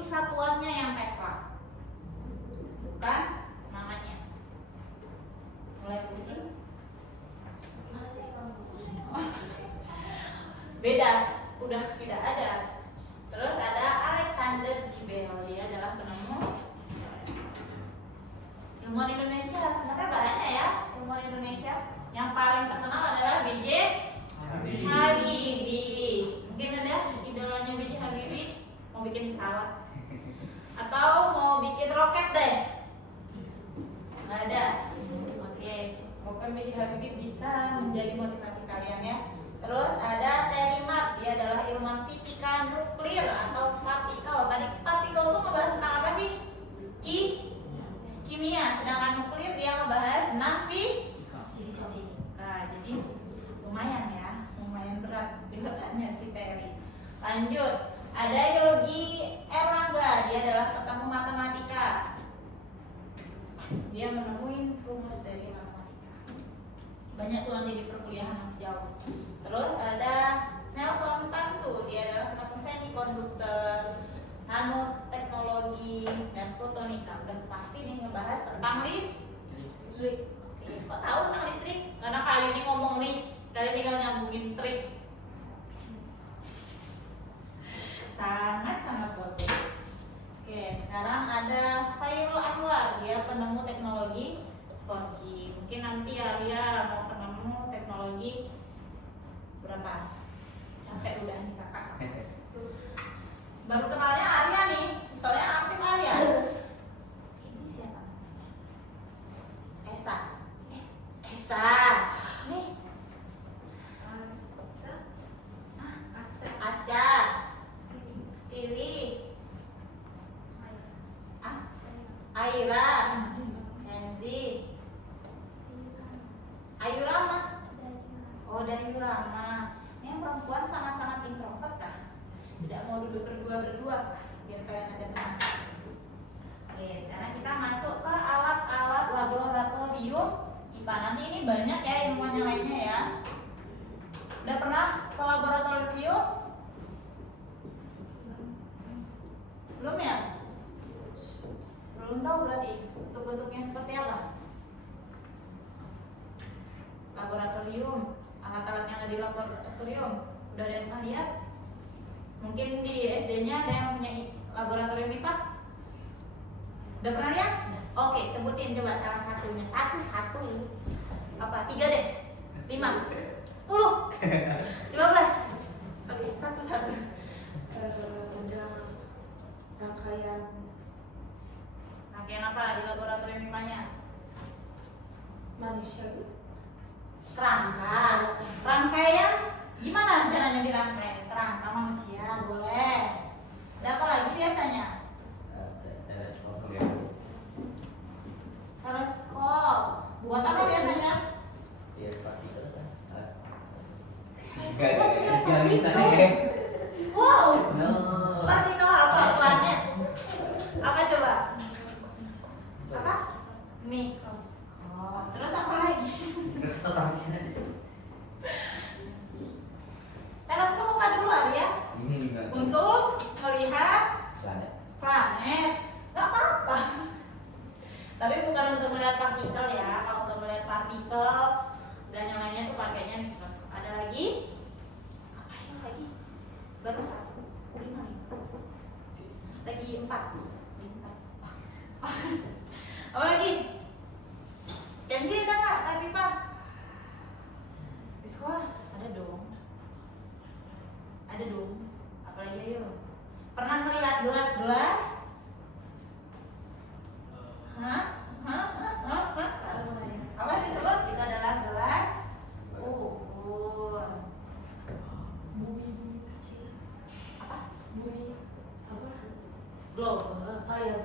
itu satuannya yang Tesla. Bukan namanya. Mulai pusing? Beda, udah tidak ada. Terus ada Alexander Zibel, dia adalah penemu ilmuwan Indonesia. Sebenarnya banyak ya ilmuwan Indonesia. Yang paling terkenal adalah B.J. Habibie. Mungkin ada idolanya B.J. Habibie mau bikin pesawat atau mau bikin roket deh. Nggak ada. Oke, semoga B.J. Habibie bisa menjadi motivasi kalian ya. Terus ada Terry Mart, dia adalah ilmuwan fisika nuklir atau partikel. Tadi partikel itu ngebahas tentang apa sih? Kimia. Sedangkan nuklir dia ngebahas tentang fisika. Jadi lumayan ya, lumayan berat pilotannya si Terry. Lanjut, ada Yogi Erlangga, dia adalah ketemu matematika. Dia menemuin rumus dari matematika. Banyak tuh nanti di perkuliahan masih jauh. Terus ada Nelson Tansu, dia adalah penemu semikonduktor, nanoteknologi, dan fotonika. Dan pasti nih ngebahas tentang listrik. Oke, kok tahu tentang listrik? Karena Kak Ayu ini ngomong list, kalian tinggal nyambungin trik. Sangat bagus. Oke, sekarang ada Khairul Anwar, dia penemu teknologi 4G. Mungkin nanti Arya mau penemu teknologi berapa? Capek udah nih kakak. Baru kenalnya Arya nih, soalnya aktif Arya. Ini siapa? Esa. Nih. Asca. Tiwi. Aira. Enzi. Ayu Rama. Oh, Dayu Rama. Ini yang perempuan sangat-sangat introvert kah? Tidak mau duduk berdua kah? Biar kalian ada teman. Oke, sekarang kita masuk ke alat-alat laboratorium IPA. Nanti ini banyak ya ilmuwan yang lainnya ya. Udah pernah ke laboratorium? Belum ya? Belum tahu berarti bentuk-bentuknya seperti apa? Laboratorium, alat-alat yang ada di laboratorium udah ada yang pernah lihat? Mungkin di SD-nya ada yang punya laboratorium IPA? Udah pernah lihat? Oke, sebutin coba salah satunya. Satu ini apa? 3 deh, 5, 10, 15. Oke, satu. Ada rangkaian apa di laboratorium IPA-nya? manusia. Rangkaian gimana rencananya dirangkai? Kerangka manusia boleh. Ada apa lagi biasanya? Teleskop. Buat apa biasanya? Wow. Partikel apa? Planet. Apa coba? Apa? Mikroskop. Terus apa lagi? Teleskop apa dulu ya? Untuk melihat planet. Gak apa-apa. Tapi bukan untuk melihat partikel ya. Kalau untuk melihat partikel dan yang lainnya itu pakainya mikroskop. Ada lagi? Apa yang lagi? Baru 1. 5 nih. Lagi 4. Apa lagi? Kenzi ada nggak lagi Pak? Di sekolah ada dong. Apalagi ayo. Pernah melihat gelas-gelas? Apa disebut? Itu adalah gelas ukur. Bumi kecil. Apa? Bumi apa? Globe. Oh ya.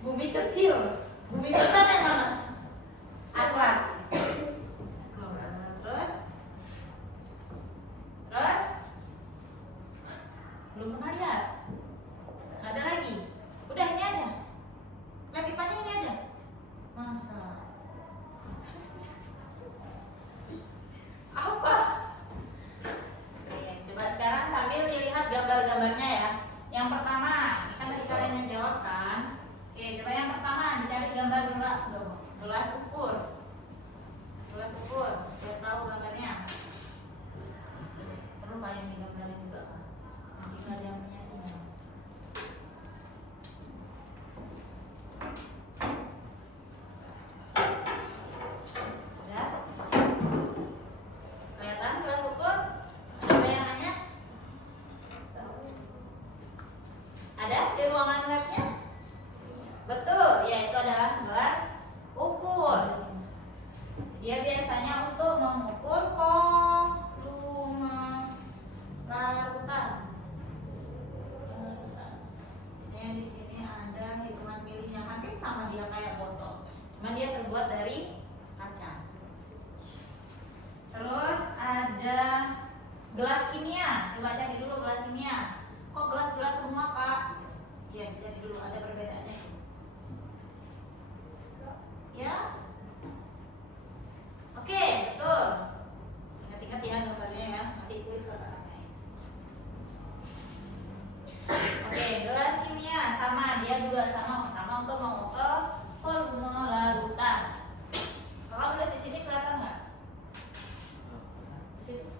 Bumi kecil. Bumi besar yang mana? Atlas. Terus? Belum pernah lihat? Ada lagi? Udah ini aja. Lab IPA-nya ini aja. Masa? Apa? Oke, coba sekarang sambil dilihat gambar-gambarnya ya. Yang pertama, gelas ukur. Gelas ukur, saya tahu gambarnya. Perlu nggak yang digambarin juga kan? Nanti nggak ada yang punya semua. Sudah? Kelihatan gelas ukur? Ada bayangannya? Ada di ruangan labnya? Betul, yaitu adalah gelas ukur. Dia biasanya untuk mengukur volume larutan. Biasanya di sini ada hitungan milinya, hampir sama dia kayak botol, cuman dia terbuat dari kaca. Terus ada gelas kimia. Coba cari dulu gelas kimia. Kok gelas-gelas semua, Kak? Ya, cari dulu ada perbedaannya. Ya. Oke, betul. Ingat-ingat ya gambarnya ya. Nanti kuis soalnya. Oke, gelas kimia sama, dia juga sama untuk mengukur volume larutan. Kalau udah di sini kelihatan nggak? Di situ.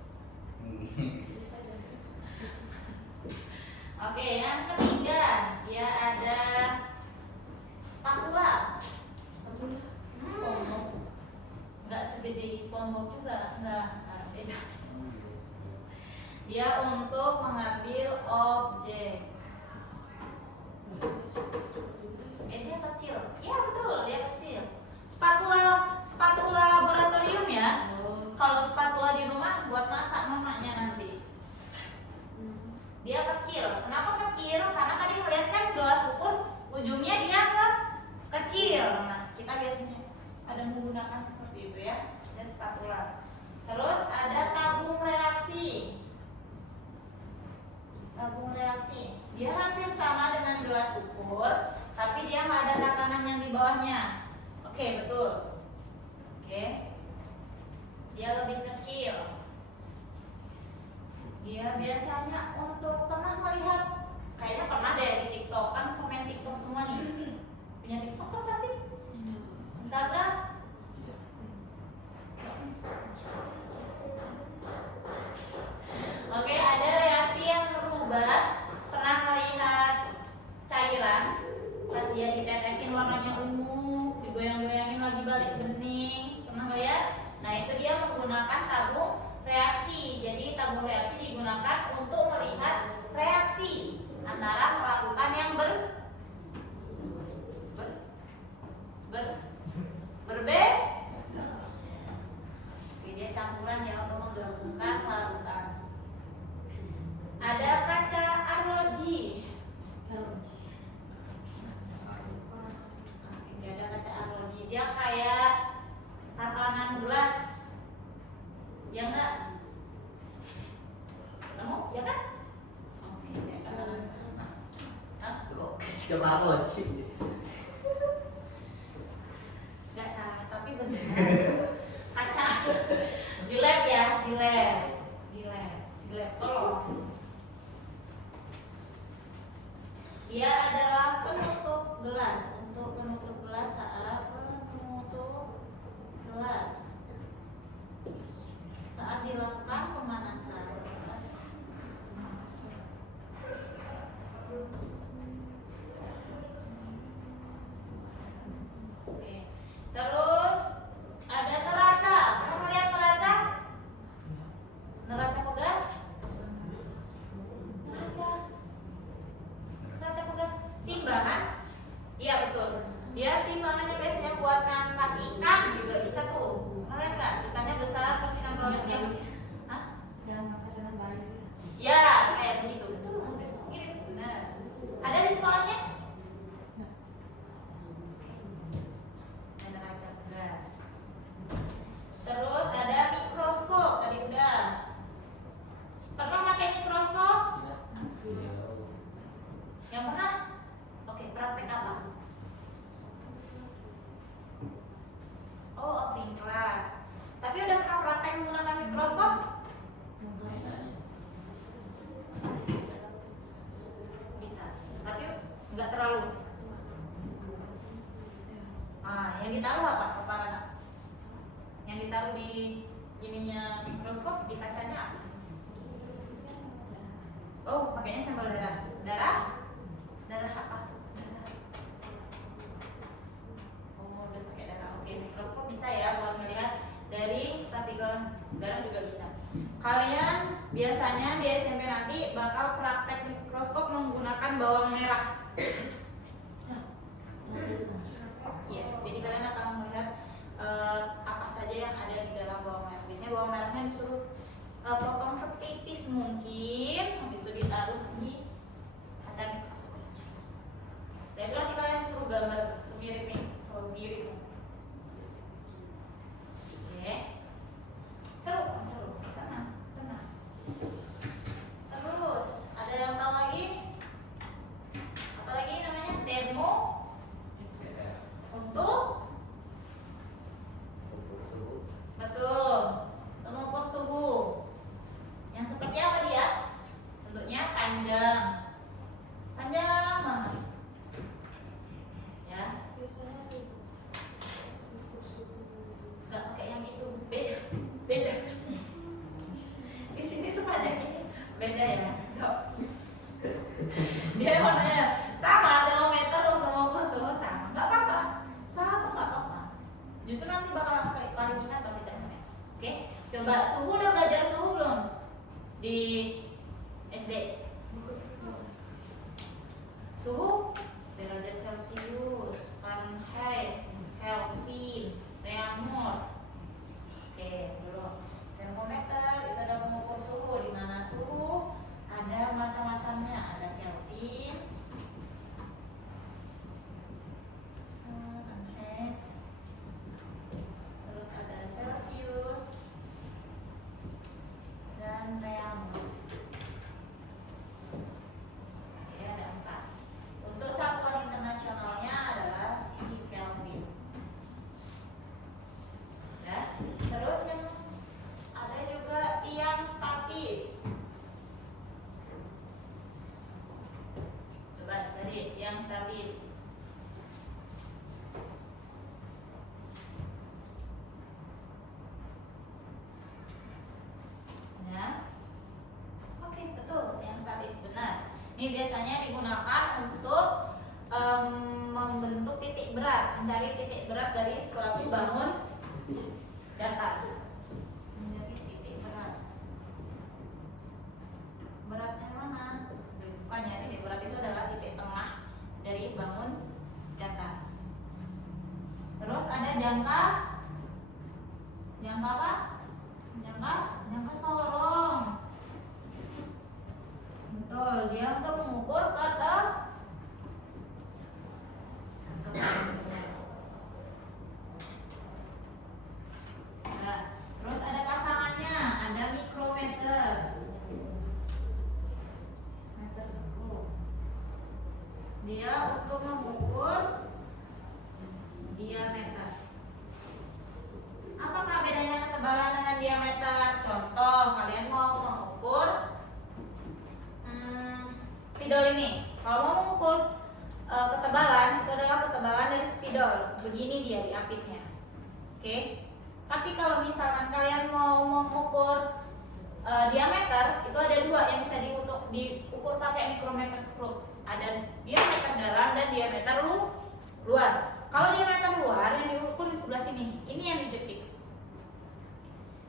Oke, yang ketiga dia ada spatula. Nggak segede SpongeBob juga, nggak beda. Dia untuk mengambil objek. Dia kecil, ya betul, dia kecil. Spatula laboratorium ya. Kalau spatula di rumah buat masak mamanya nanti. Dia kecil. Kenapa kecil? Karena tadi lihat kan gelas ukur ujungnya dia kecil. Nah, kita biasanya ada menggunakan seperti itu ya. Ada spatula. Terus ada tabung reaksi. Tabung reaksi. Dia hampir sama dengan gelas ukur, tapi dia nggak ada takanan yang di bawahnya. Oke, betul. Oke. Dia lebih kecil. Dia biasanya untuk pernah melihat, kayaknya pernah deh di TikTok, kan pemain TikTok semua nih. Punya TikTok kan pasti? Instagram? Oke, ada reaksi yang merubah. Pernah melihat cairan pas dia ditetesin warnanya ungu, digoyang-goyangin lagi balik bening, pernah lihat? Nah, itu dia menggunakan tabung reaksi. Jadi tabung reaksi digunakan untuk melihat reaksi antara larutan yang berbeda. Dia campuran ya untuk menggabungkan larutan. Ada kaca arloji. Ada kaca arloji. Dia kayak tatanan gelas. Ya enggak? Ketemu? Ya kan? Oke, kayak tatanan gelas. Hah? Coba arloji. Enggak salah, tapi benar. Kaca. Di lab ya, di lab. Tolong. Dia adalah penutup gelas. Untuk penutup gelas saat dilakukan pemanasan. Oke. Terus ada neraca. Kamu melihat neraca? Neraca pegas? Neraca pegas timbangan? Iya betul. Dia timbangannya biasanya buat ngangkat ikan juga bisa tuh. Lihat nggak? Ikannya besar terus ikan tolet yang, hah? Yang makan dengan baik. Ya kayak begitu. Betul, hampir mirip. Benar. Ada di sekolahnya? Neraca pegas. Terus ada mikroskop. Tadi udah. Pernah pakai mikroskop? Yang pernah? Oke, praktek apa? Oh, acting class. Tapi udah pernah praktek menggunakan mikroskop? Bisa, tapi nggak terlalu. Yang ditaruh apa? Paparan. Yang ditaruh di ininya mikroskop, di kacanya apa? Oh, pakainya sampel darah. Darah apa? Oh, udah pakai darah. Oke, mikroskop bisa ya buat melihat dari partikel darah juga bisa. Kalian biasanya di SMP nanti bakal praktek mikroskop menggunakan bawang merah. Ya, jadi kalian akan melihat apa saja yang ada di dalam bawang merah. Biasanya bawang merahnya disuruh potong setipis mungkin, habis itu ditaruh di kaca mikroskop. Jadi nanti kalian disuruh gambar semirip ini, Oke. Seru. Tenang. Terus ada yang tahu lagi? Apa lagi namanya? Termo untuk Ukur suhu. betul, mengukur suhu. Yang seperti apa dia? Bentuknya panjang banget. Ya, Biasanya nggak pakai yang itu, beda. Di sini sepanjang ini beda ya. Nggak. Dia warnanya sama, termometer untuk mengukur suhu sama, nggak apa-apa. Salah tuh nggak apa-apa. Justru nanti bakal paling ingat pasti termometer. Oke, coba suhu, udah belajar suhu belum di SD? Suhu derajat Celcius, Fahrenheit, Kelvin, Reaumur. Oke, dulu termometer itu ada mengukur suhu, di mana suhu ada macam-macamnya, ada Kelvin, Fahrenheit, terus ada Celcius dan Reaumur. Oke, ada 4. Untuk satuan internasionalnya adalah si Kelvin. Ya, terus yang ada juga tiang statis. Coba cari tiang statis. Ya, oke, betul, tiang statis benar. Ini biasanya digunakan untuk membentuk titik berat, mencari titik berat dari suatu bangun datar. Menjadi titik berat. Beratnya mana? Bukannya titik berat itu adalah titik tengah dari bangun datar. Terus ada jangka apa? Jangka sorong. Betul, dia untuk mengukur Nah, terus ada pasangannya, ada mikrometer, meter skru. Dia untuk mengukur diameter. Apakah bedanya ketebalan dengan diameter? Contoh, kalian mau mengukur spidol ini. Kalau mau mengukur ketebalan, itu adalah ketebalan dari spidol. Begini dia diapitnya. Oke. Tapi kalau misalkan kalian mau mengukur diameter, itu ada 2 yang bisa diukur pakai mikrometer skru. Ada diameter dalam dan diameter luar. Kalau diameter luar yang diukur di sebelah sini, ini yang dijepit.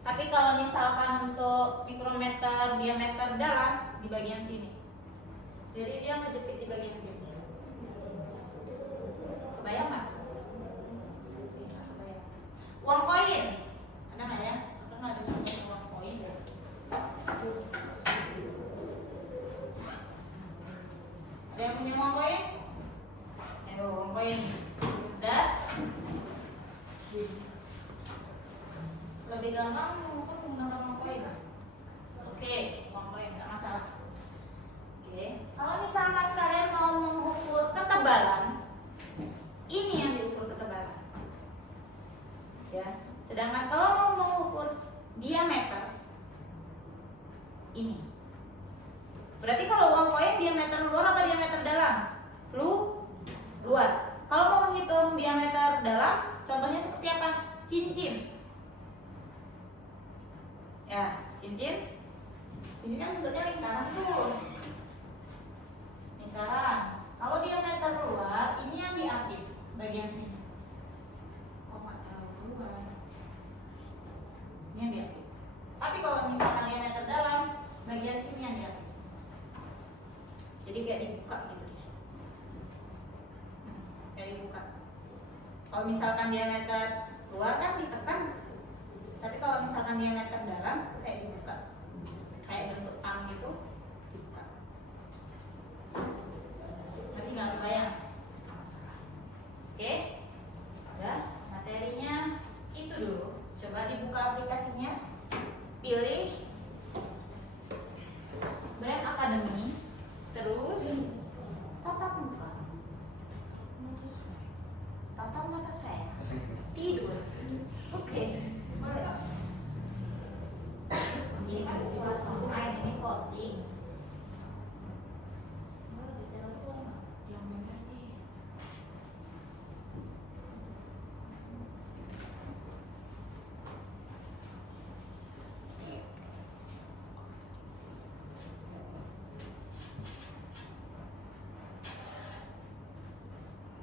Tapi kalau misalkan untuk mikrometer diameter dalam di bagian sini, jadi dia ngejepit di bagian sini. Kebayang nggak? Uang koin, ada nggak ya? Ada nggak ada contoh uang koin? Ada yang punya uang koin? Ayo, uang koin. Udah? Lebih gampang mengukur menggunakan uang koin. Oke, uang koin nggak masalah. Oke, kalau misalkan kalian mau mengukur ketebalan, ini yang diukur ketebalan. Ya, sedangkan kalau mau mengukur diameter, ini. Berarti kalau uang koin diameter luar apa diameter dalam? Luar. Kalau mau menghitung diameter terdalam, contohnya seperti apa? Cincin. Ya, cincin. Cincin kan bentuknya lingkaran tuh. Lingkaran. Kalau diameter luar, ini yang diapit bagian sini. Oh, nggak terlalu luar. Ini yang diapit. Tapi kalau misalkan diameter dalam, bagian sini yang diapit. Jadi kayak dibuka gitu ya. Kayak dibuka. Kalau misalkan diameter luar kan ditekan. Tapi kalau misalkan diameter dalam, itu kayak dibuka. Kayak bentuk tang gitu, dibuka. Masih nggak kebayang? Nggak masalah. Oke? Udah, materinya itu dulu. Coba dibuka aplikasinya. Pilih Brand Academy. Terus tatap muka. Tatap mata saya. Tidur. Oke. Boleh. Ini kan kelas online, ini voting. Boleh bisa boleh nggak? Yang mana nih?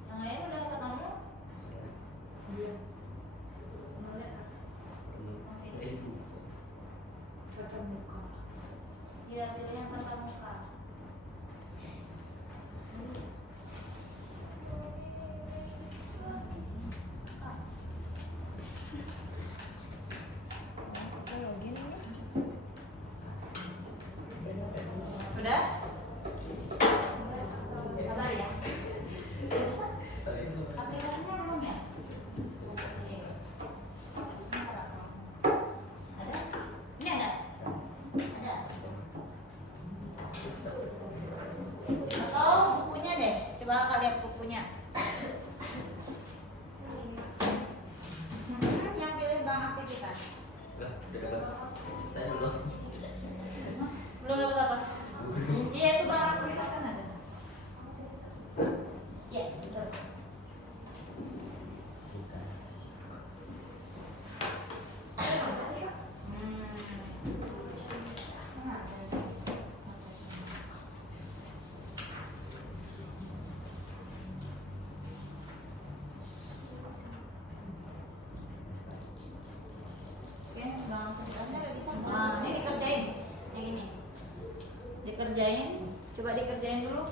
Yang lain udah ketemu? Iya. Boleh. Oke. Tatap muka. Iya, pilih yang tatap muka. Udah? Sabar ya. Bisa? Aplikasinya belum ya? Oke. Sebentar. Ada? Ini ada? Ada. Atau bukunya deh. Coba kakak lihat bukunya. Yang pilih Bang aktivitas. Lah, udah dapat. Saya belum. Belum dapat apa? Iya, itu Bang aktivitas kan ada. Iya, betul. Oke, Bang aktivitasnya udah bisa. Nah, ini dikerjain. Yang ini. Dikerjain. Coba dikerjain dulu.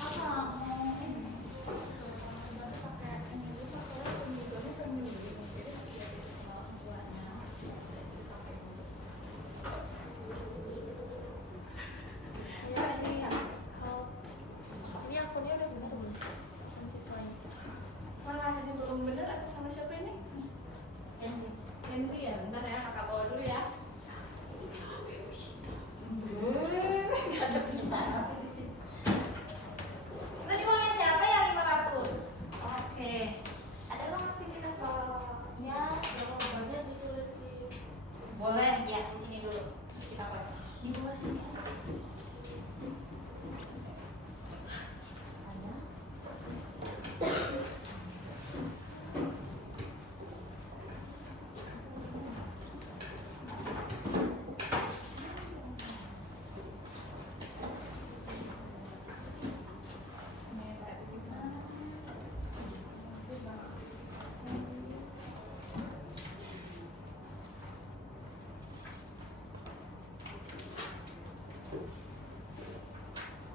Apa? Ini akunnya udah bener belum? Siswanya. Salah, ini belum bener atau sama siapa ini? Kenzi. Kenzi ya, bentar ya, kakak bawa dulu ya. Gak ada permintaan apa di sini. Tadi uangnya siapa ya 500? Oke. Ada bang aktivitas ya? Jawabannya ditulis di Boleh ya, di sini dulu. Kita bahas. Di bawah sini. Ada.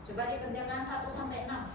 Coba dikerjakan 1 sampai 6.